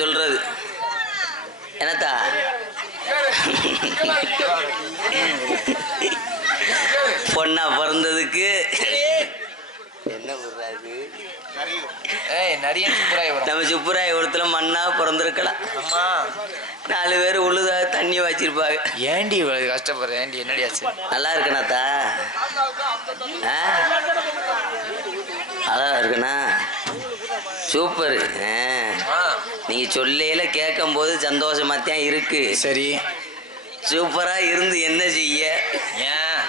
சொல்றது என்னத்தா பொண்ணா பிறந்ததுக்கு என்ன சொல்றாரு நம்ம சுப்புராயபுரத்துல மண்ணா பிறந்திருக்கலாம். 4 பேர் உழுதாக தண்ணி வச்சிருப்பாங்க. ஏண்டி இவ்வளவு கஷ்டப்படுற? ஏண்டி என்னடியாச்சு? நல்லா இருக்குண்ணாத்தா, அழகா இருக்குண்ணா, சூப்பர். நீங்க சொல்லையில கேட்கும் போது சந்தோஷமாத்தான் இருக்கு. சரி, சூப்பரா இருந்து என்ன செய்ய? ஏன்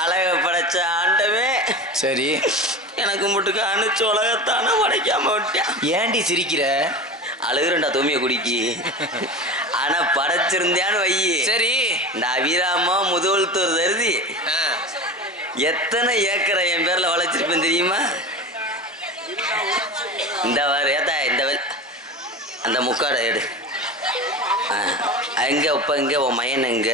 அழக படைச்ச ஆண்டவே சரி எனக்கு முட்டுக்கு அனுச்சு உலகத்தானே படைக்காம விட்டான். ஏண்டி சிரிக்கிற? அழுகுறண்டா தொமிய குடிக்கி. ஆனா படைச்சிருந்தான்னு வையி. சரி, இந்த அபிராம முதுகுளத்தூர் தருதி எத்தனை ஏக்கரை என் பேர்ல வளைச்சிருப்பேன் தெரியுமா? இந்த வாரு ஏத்தா இந்த அந்த முக்காடை எடு. எங்க இப்ப இங்க உன் மயன் எங்க?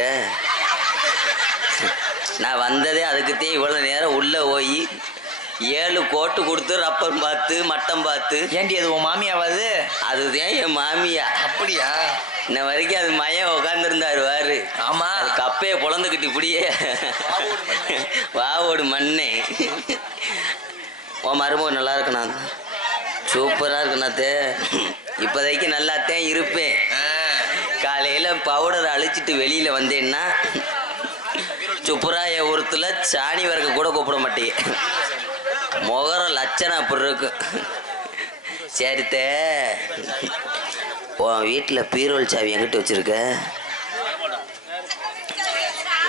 நான் வந்ததே அதுக்குத்தே இவ்வளவு நேரம் உள்ள போய் 7 கோட்டு கொடுத்து ரப்பன் பார்த்து மட்டம் பார்த்து. ஏண்டி அது உன் மாமியாவது? அதுதான் என் மாமியா. அப்படியா? இன்ன வரைக்கும் அது மையம் உட்காந்துருந்தாரு வாரு. ஆமா, அது கப்பையை பொழந்துக்கிட்டு இப்படியே வாவோடு மண்ணே. உன் மருமகன் நல்லா இருக்குண்ணா, சூப்பரா இருக்குண்ணாத்தே. இப்போதைக்கு நல்லாத்தான் இருப்பேன். காலையில பவுடரை அழிச்சிட்டு வெளியில வந்தேன்னா சுப்புராய ஊரத்துல சாணி வரைக்கும் கூட கூப்பிட மாட்டேங்க. முகர லட்சணம் அப்படி இருக்கு. சரித்தே, உன் வீட்டில் பீரோல் சாவி எங்கிட்ட வச்சிருக்க?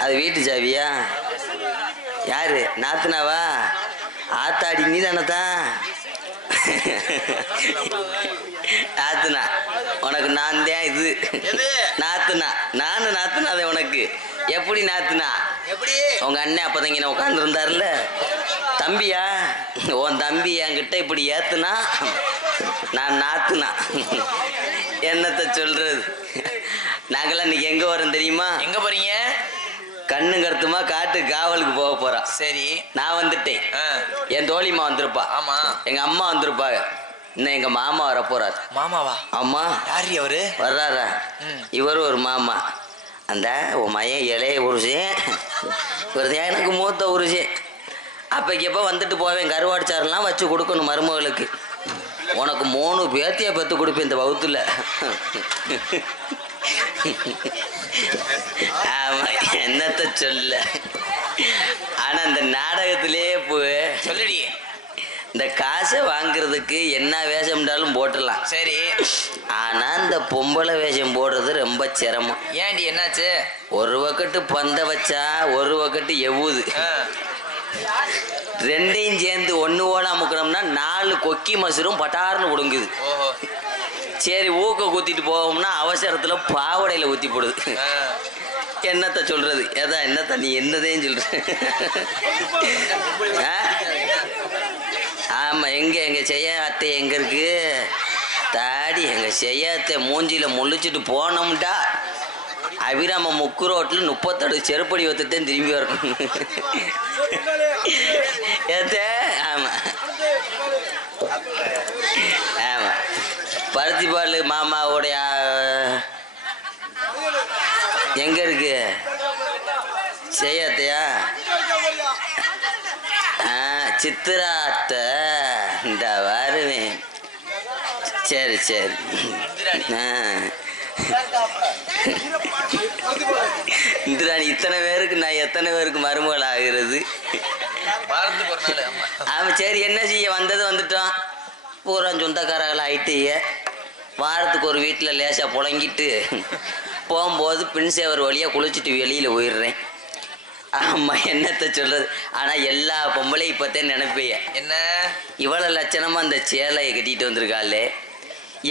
அது வீட்டு சாவியா? யாரு? நாத்துனாவா? ஆத்தாடி நீ தானத்தான் நாத்துனா. உனக்கு நான் தான் இது நாத்துனா. நானும் நாத்துனா அதை உனக்கு எப்படி நாத்துனா? உங்க அண்ணன் அப்பதங்க உட்கார்ந்து இருந்தாருல்ல, தம்பியா? உன் தம்பி என்கிட்ட இப்படி ஏத்துனா நான் நாத்துனா. என்னத்த சொல்றது? நாங்களாம் இன்னைக்கு எங்க வரோம் தெரியுமா? எங்க போறீங்க? கண்ணு கருத்துமா காட்டு காவலுக்கு போக போறான். சரி, நான் வந்துட்டேன். என் தோழிமா வந்திருப்பா. ஆமா, எங்க அம்மா வந்திருப்பாங்க. இன்னும் எங்க மாமா வர போறாரு. மாமாவா? ஆமா. யாரு அவரு? வர்றாரா? இவரு ஒரு மாமா. அந்த உன் மையன் இளைய உருசேன், இவருதான் எனக்கு மூத்த உருசேன். அப்பக்கப்ப வந்துட்டு போவேன். கருவாடிச்சாரெல்லாம் வச்சு கொடுக்கணும் மருமகளுக்கு. உனக்கு 3 பேத்தியா பெற்று கொடுப்பேன் இந்த வகுத்துல. ஆமா, என்னத்த சொல்ல. ஆனா இந்த நாடகத்திலேயே சொல்லடி, இந்த காசை வாங்குறதுக்கு என்ன வேஷம்னாலும் போட்டுடலாம். சரி, ஆனா இந்த பொம்பளை வேஷம் போடுறது ரொம்ப சிரமம். ஏண்டி என்னாச்சு? ஒரு பக்கெட்டு பந்த வச்சா ஒரு பக்கெட்டு எவ்வுது. 2ஐயும் சேர்ந்து ஒன்று போல அமுக்கணும்னா 4 கொக்கி மசூரும் பட்டார்னு ஒடுங்குது. சரி, ஊக்க ஊத்திட்டு போவோம்னா அவசரத்துல பாவடையில ஊத்தி போடுது. என்னத்த சொல்றது? ஏதா என்னத்த நீ என்னதையும் சொல்ற? ஆமா, எங்க செய்ய அத்தை எங்க இருக்கு? தாடி எங்க செய்ய அத்தை மூஞ்சியில முழிச்சிட்டு போனோம்டா அபிராம முக்கு ரோட்டில் 38 செருப்படி வத்துட்டேன் திரும்பி வரணும். ஏத்தே? ஆமா ஆமா, பருத்திப்பால் மாமாவுடைய எங்க இருக்கு? செய்யத்தையா? சித்திரா அத்தை இந்த வருவேன். சரி சரி. இந்திராணி இத்தனை பேருக்கு நான் எத்தனை பேருக்கு மருமகள் ஆகிறது? ஆமா, சரி, என்ன செய்ய? வந்தது வந்துட்டோம். பூரா சொந்தக்காரர்கள் ஆயிட்டீங்க. வாரத்துக்கு ஒரு வீட்டில் லேசாக புழங்கிட்டு போகும்போது பின் சேவர் வழியாக குளிச்சுட்டு வெளியில் போயிடுறேன். ஆமா, என்னத்த சொல்றது? ஆனா எல்லா பொம்பளையும் இப்பத்தான் நினைப்பைய என்ன, இவ்வளவு லட்சணமா இந்த சேலையை கட்டிட்டு வந்திருக்காளே,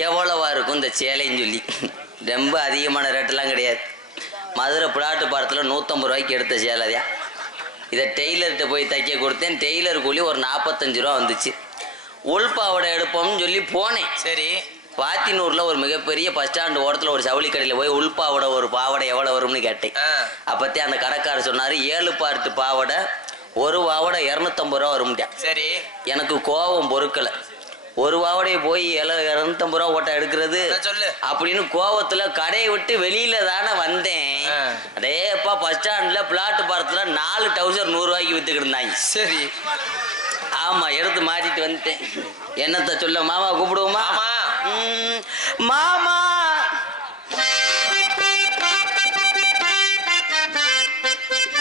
எவ்வளவா இருக்கும் இந்த சேலைன்னு சொல்லி. ரொம்ப அதிகமான ரேட்டெல்லாம் கிடையாது. மதுரை பிளாட்டு பாரத்தில் 150 ரூபாய்க்கு எடுத்த சேலைதான். இதை டெய்லர்கிட்ட போய் தைக்க கொடுத்தேன். டெய்லர் கூலி ஒரு 45 ரூபா வந்துச்சு. உள்பாவோட எடுப்போம்னு சொல்லி போனேன். சரி, பாத்தினூர்ல ஒரு மிகப்பெரிய பஸ் ஸ்டாண்டு ஓரத்துல ஒரு ஜவுளி கடையில போய் உள்பாவோட ஒரு பாவடை எவ்வளவு வரும்னு கேட்டேன். அப்பத்தே அந்த கடைக்காரர் சொன்னாரு 7 பார்ட்டு பாவடை ஒரு பாவடை 250 ரூபா வரும்டா. சரி, எனக்கு கோபம் பொறுக்கல. ஒரு பாவடைய போய் 250 ரூபா ஓட்ட எடுக்கிறது சொல்லு அப்படின்னு கோவத்துல கடையை விட்டு வெளியில தானே வந்தேன். அதேப்பா பஸ் ஸ்டாண்ட்ல பிளாட் பாரத்துல 4 டவுசர் 100 ரூபாய்க்கு வித்துக்கிட்டு இருந்தாங்க. சரி ஆமா எடுத்து மாட்டிட்டு வந்துட்டேன். என்னத்த சொல்ல மாமா கூப்பிடுவோமா? மாமா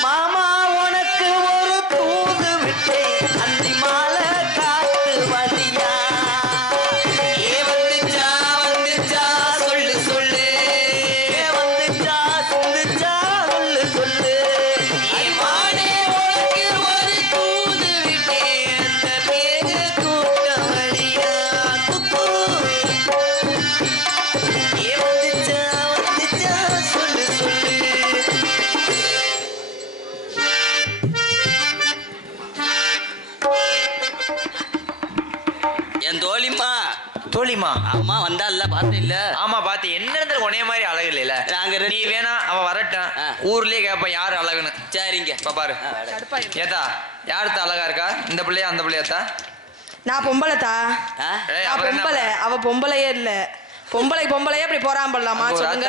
மாமா உனக்கு ஒரு தூது விட்டேன் அந்தி மாலை காத்து வழியா. ஏ வந்துச்சா வந்துச்சா சொல்லு சொல்லு, ஏ வந்துச்சா வந்துச்சா சொல்லு சொல்லு. மானே உனக்கு ஒரு தூது விட்டேன் அந்த பேரு கூட்ட வழியா. ஏ வந்துச்சா வந்துச்சா சொல்லு சொல்லு. என் தோழிமா தோழிமா அம்மா வந்தால பார்த்தேன் இல்ல? ஆமா பாத்து என்ன உனைய மாதிரி அழகு இல்ல. நாங்க நீ வேணா அவ வரட்டும் ஊர்லயே கேப்ப யாரு அழகுன்னு. சரிங்க பாரு ஏத்தா யாருத்தா அழகா இருக்கா, இந்த பிள்ளையா அந்த பிள்ளையாத்தா? நான் பொம்பளைத்தா. பொம்பளை அவ பொம்பளையே இல்ல. பொம்பளையே அப்படி போறான் பண்ணலாமா சொல்லுங்க?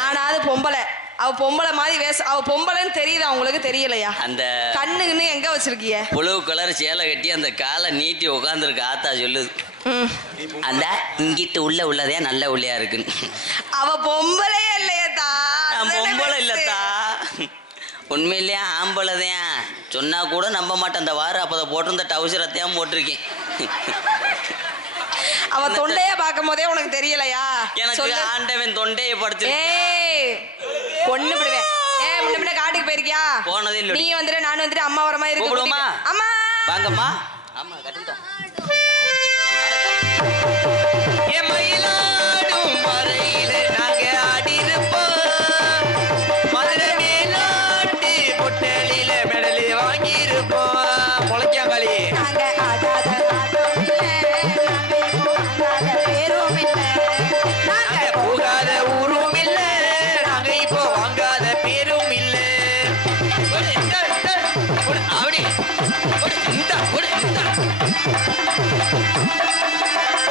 நானாவது பொம்பளை, அவ பொம்பளை மாதிரி அவ பொம்பளைன்னு தெரியுதா உங்களுக்கு? தெரியலையா? அந்த கண்ணுன்னு எங்க வச்சிருக்கிய? புழு கலர் சேலை கட்டி அந்த காலை நீட்டி உட்காந்துருக்கு ஆத்தா சொல்லுது. அந்த இங்கிட்டு உள்ளதே நல்ல உள்ளையா இருக்குன்னு. அவ பொம்பளையே இல்லையத்தா. பொம்பளை இல்லத்தா, உண்மையிலேயே ஆம்பளைதான். சொன்னா கூட நம்ப மாட்டேன். அந்த வாரம் அப்பதை போட்டு இந்த டவுசரத்தையும் போட்டிருக்கேன். அவ தொண்டைய பார்க்கும் போதே உனக்கு தெரியலையா? எனக்கு ஆண்டவன் தொண்டையை படுத்து பொண்ணு விடுவேன். முன்ன காட்டுக்கு போயிருக்கியா? போனதே இல்லை. நீ வந்துட்டு நானும் வந்துட்டு அம்மா வர மாதிரி இருக்கு. அம்மா வாங்கம்மா. ஆமா கட்டுட்டா.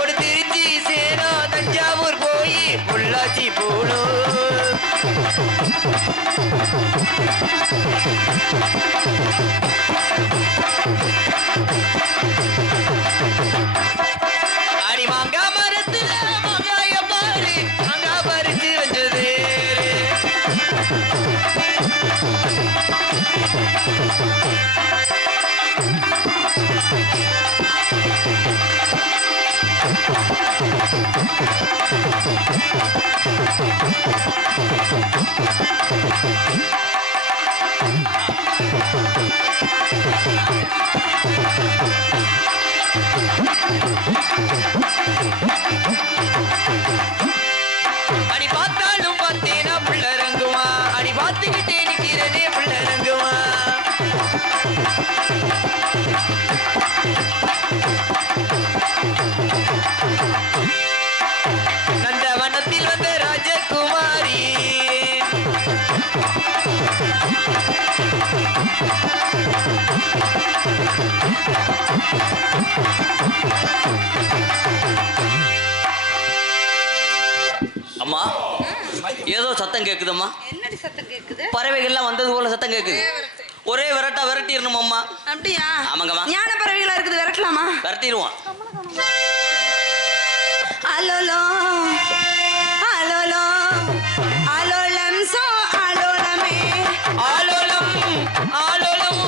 ஒரு திருச்சி சேனம் தஞ்சாவூர் போய் பொள்ளாச்சி போலும். அடி மாங்கா மரத்துல மாங்காய பாரு மாங்கா பறிச்சு வந்தது. அடி பார்த்தாலும் பார்த்தேனா புள்ள ரங்குமா, அடி பார்த்துக்கிட்டே நிக்கிறதே புள்ள ரங்குமா. நந்தவனத்தில் வந்த ராஜகுமாரி அம்மா ஏதோ சத்தம் கேக்குதம்மா. என்னடி சத்தம் கேக்குது? பறவைகள்லாம் வந்தது போல சத்தம் கேக்குது. ஒரே விரட்டிடணும் அம்மா. அப்படியா? ஆமாங்கம்மா. ஞான பறவைகளா இருக்குது, விரட்டலாமா? விரட்டிடுவோம். அலோலோ அலோலோ அலோலம் சோ அலோலமே ஆலோலம் ஆலோலம்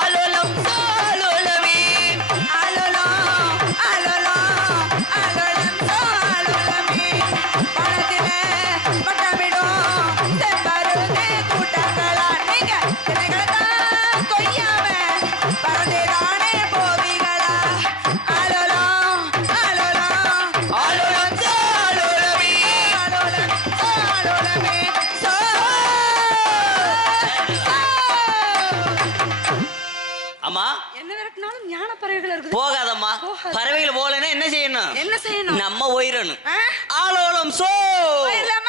ஆலோலம் சோ ஆலோலமே அலோலோ அலோலோ அலோலம் சோ அலோலமே. பணத்திலே பட்டமிடும் செம்பருந்தே கூட்டங்களா நீங்க தினைகளத்தான் கொய்யாம பறந்தேதானே போவீங்களா? அலோலோ அலோலோ ஆலோலம் சோ ஆலோலமே அலோலம் சோ அலோலமே சோ. அம்மா என்ன விரட்டினாலும் ஞான பறவைகள் இருக்குது. போகாதம்மா. பறவைகள் போலன்னா என்ன செய்யணும்? என்ன செய்யணும்? நம்ம போயிடணும். ஆ? ஆலோலம் சோ போயிடலாமா?